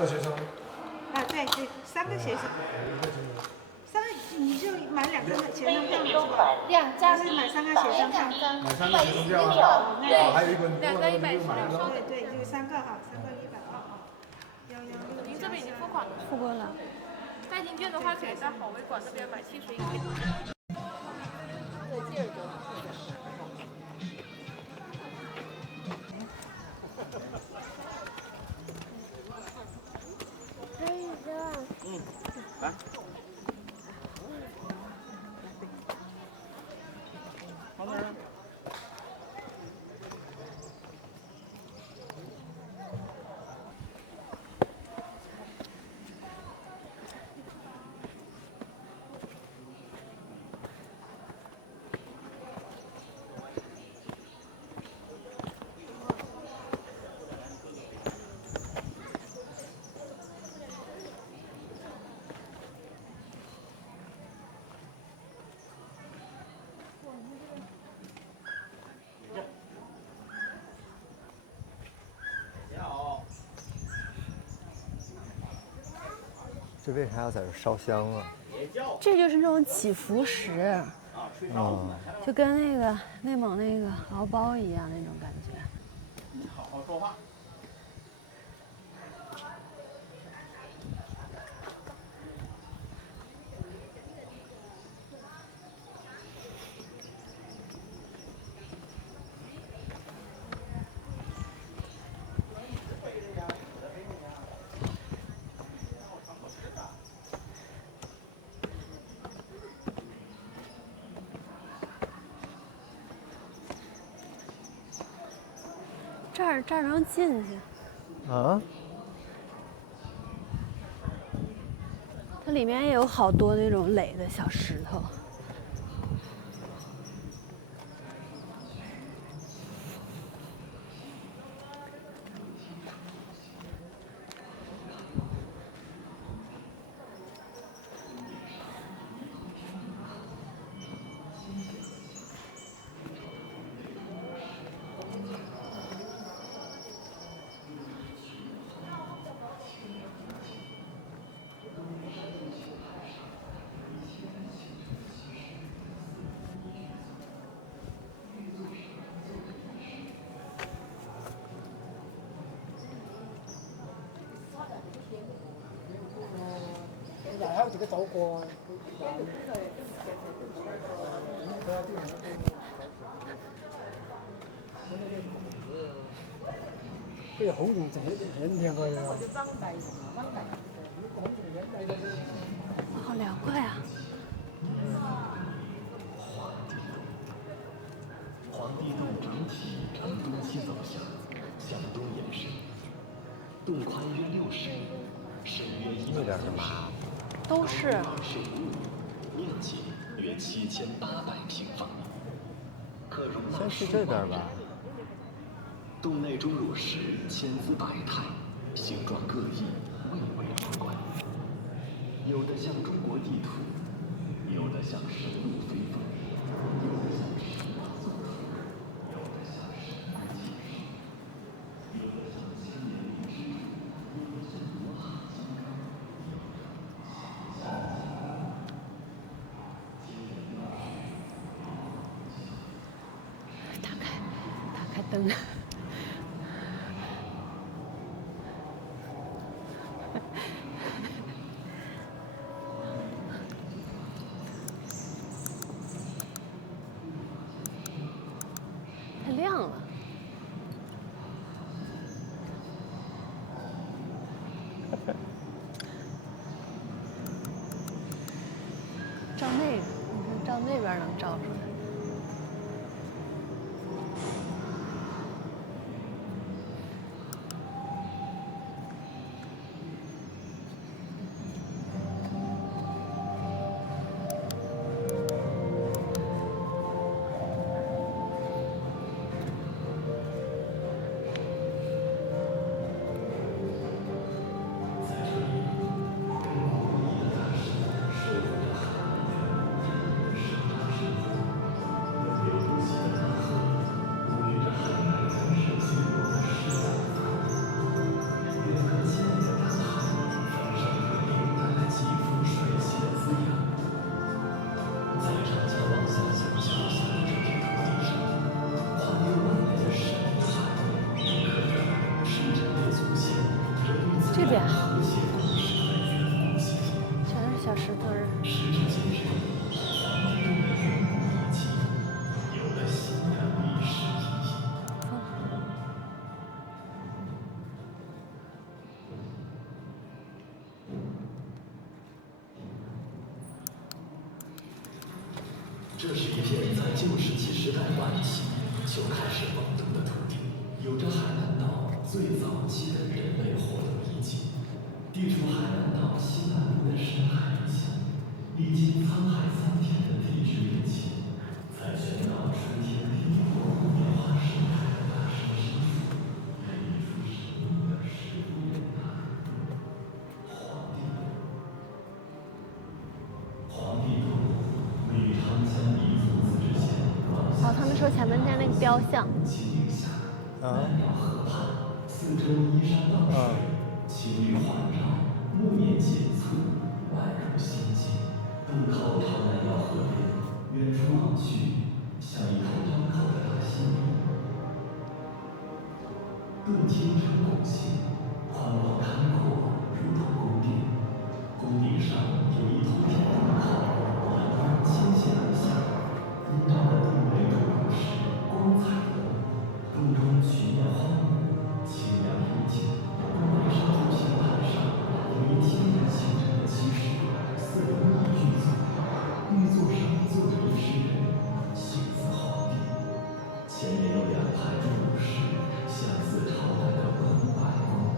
个學生。啊，对对，3個學生。你就買2個學生票是吧？2張是買3個學生票。買3個學生票啊。哦，還有一個2個100買了。對，就3個哈，3個100啊。您這邊已經付款了。付過了。代金券的話，可以在好味館那邊買汽水飲料。在吉爾德。来。旁邊呢？这为啥要在这烧香啊？这就是那种祈福石，就跟那个内蒙那个敖包一样那种感觉。好好说话。这儿能进去啊？它里面也有好多那种垒的小石头。還有這個走過。這個好用，真挺好的。好涼快啊！皇帝洞整體呈東西走向，向東延伸，洞寬約60米，深約100多米。都是。面積約7800平方米，可容納。先去這邊吧。洞內鐘乳石千姿百態，形狀各異，蔚為壯觀。有的像中國地圖，有的像神鹿飛鳳，有的像十八宿土，有的像十二奇石，有的像千年歷史，有的像罗汉金剛，有的像打開燈。太亮了。照那个，你看照那邊能照出來。呀，全是小石墩儿。这是一片在旧石器时代晚期就開始萌動的土地，有着海南島最早期的人類活動遺跡，地處海南島西南部的深海一線，歷經滄海桑田的地質變遷，在全島春天地火變化盛開的大山深處，孕育出生命的石窟人塔——皇帝洞。位于长江黎族自治县哦，他们说前面在那个雕像。南鸟河畔，四周依山傍水，青绿環繞，木面緊簇，宛如仙境。洞口朝南藥河邊，遠處望去，像一頭張口的大蜥蜴。洞天成拱形，寬廣開闊，如同宮殿。宮頂上有一通天洞口。倾斜而下，映照的洞内钟乳石光彩夺目，洞中曲面荒芜，清凉幽静。洞内沙土平台上有一天然形成的基石，似龙椅玉座，玉座上坐着一诗人，形似皇帝。前面有2排钟乳石，像似朝代的文武百官。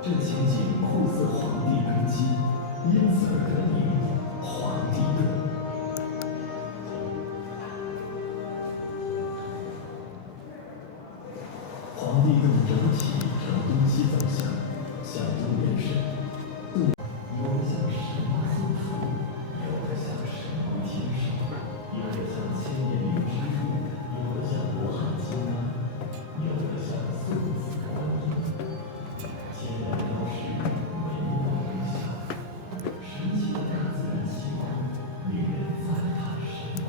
这情景酷似皇帝登基，因此而得名皇帝洞。皇帝洞整體呈東西走向，向東延伸。洞有的像神話僧徒，有的像神光天神，有的像千年灵之柱，有的像罗汉金刚，有的像送子观音。天然曜石惟妙惟肖，神奇的大自然奇观，令人讚嘆神往。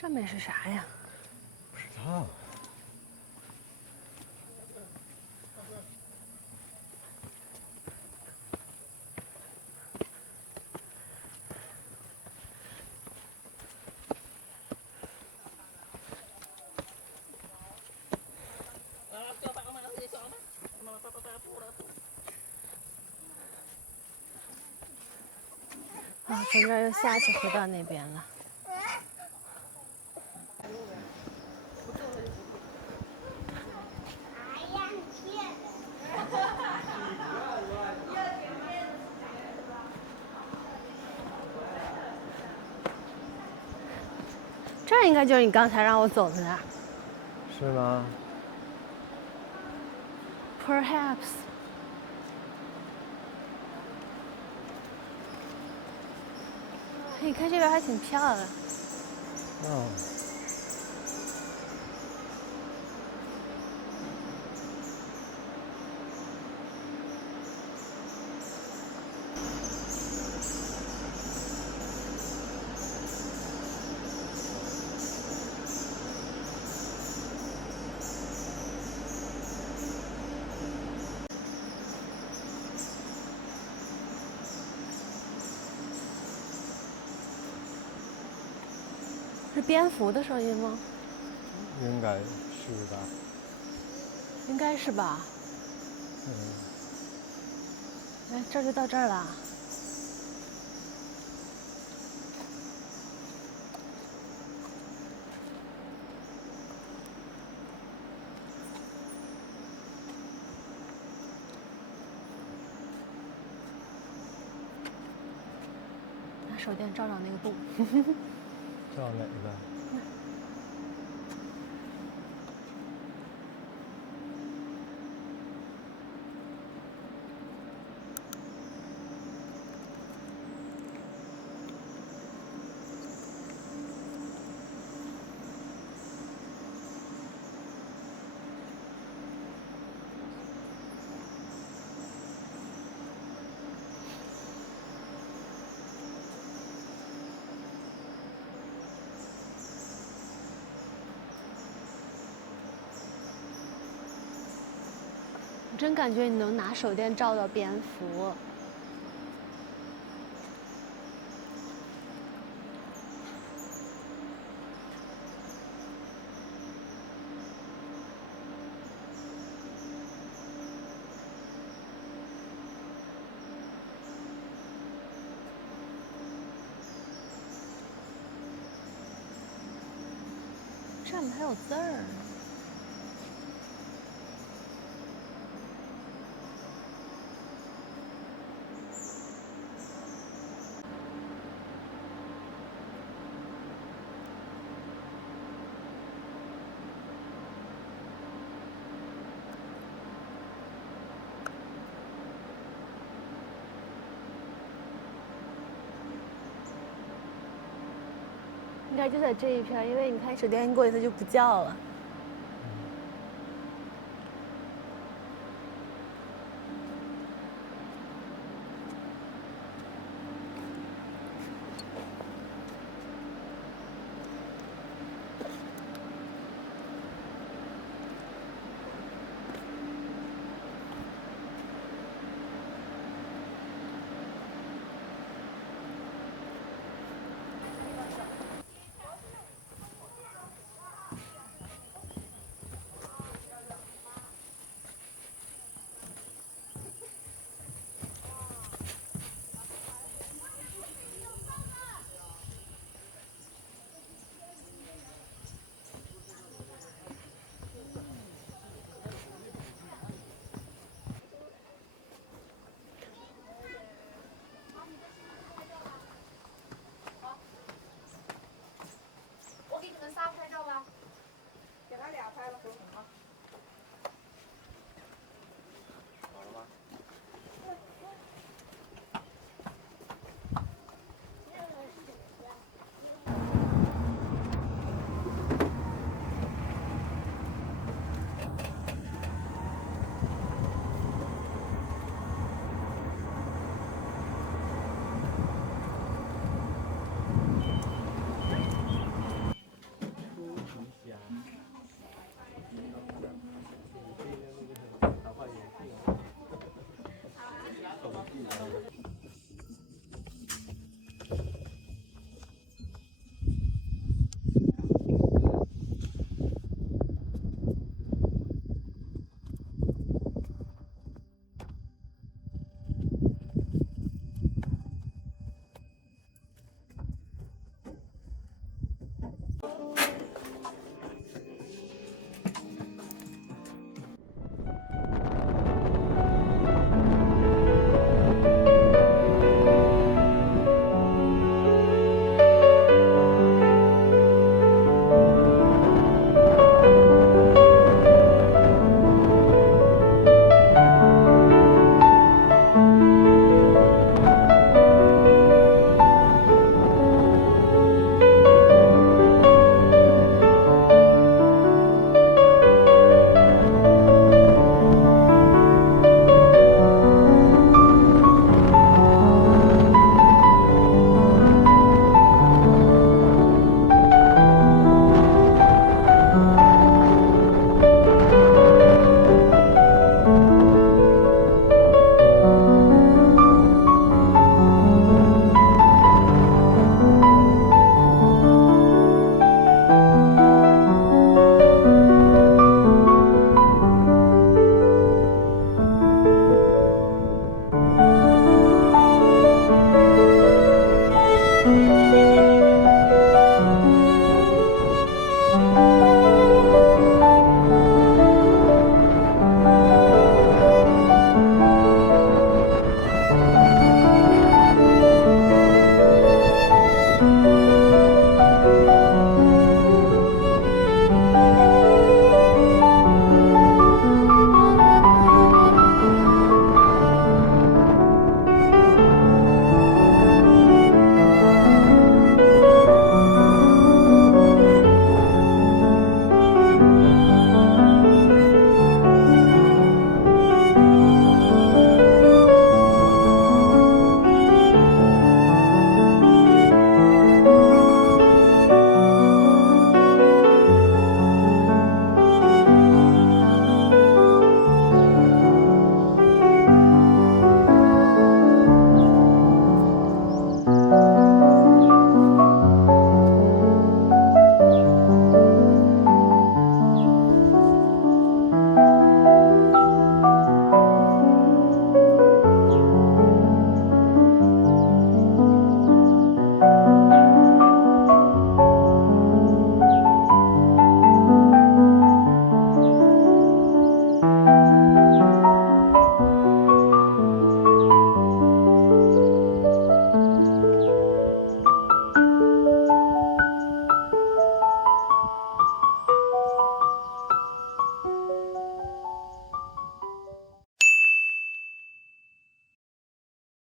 上面是啥呀？不知道。啊，从这儿又下去，回到那边了。这应该就是你刚才让我走的那儿。是吗 ？Perhaps。你看这边还挺漂亮。哦。是蝙蝠的声音吗？应该是。是吧？应该是吧？嗯。哎，这儿就到这儿了。拿手电照照那个洞。照哪个？我真感觉你能拿手电照到蝙蝠。上面还有字儿。应该就在这一片，因为你看手电过去它就不叫了。我给你们仨拍照吧，给他俩拍了合影啊。好了吗？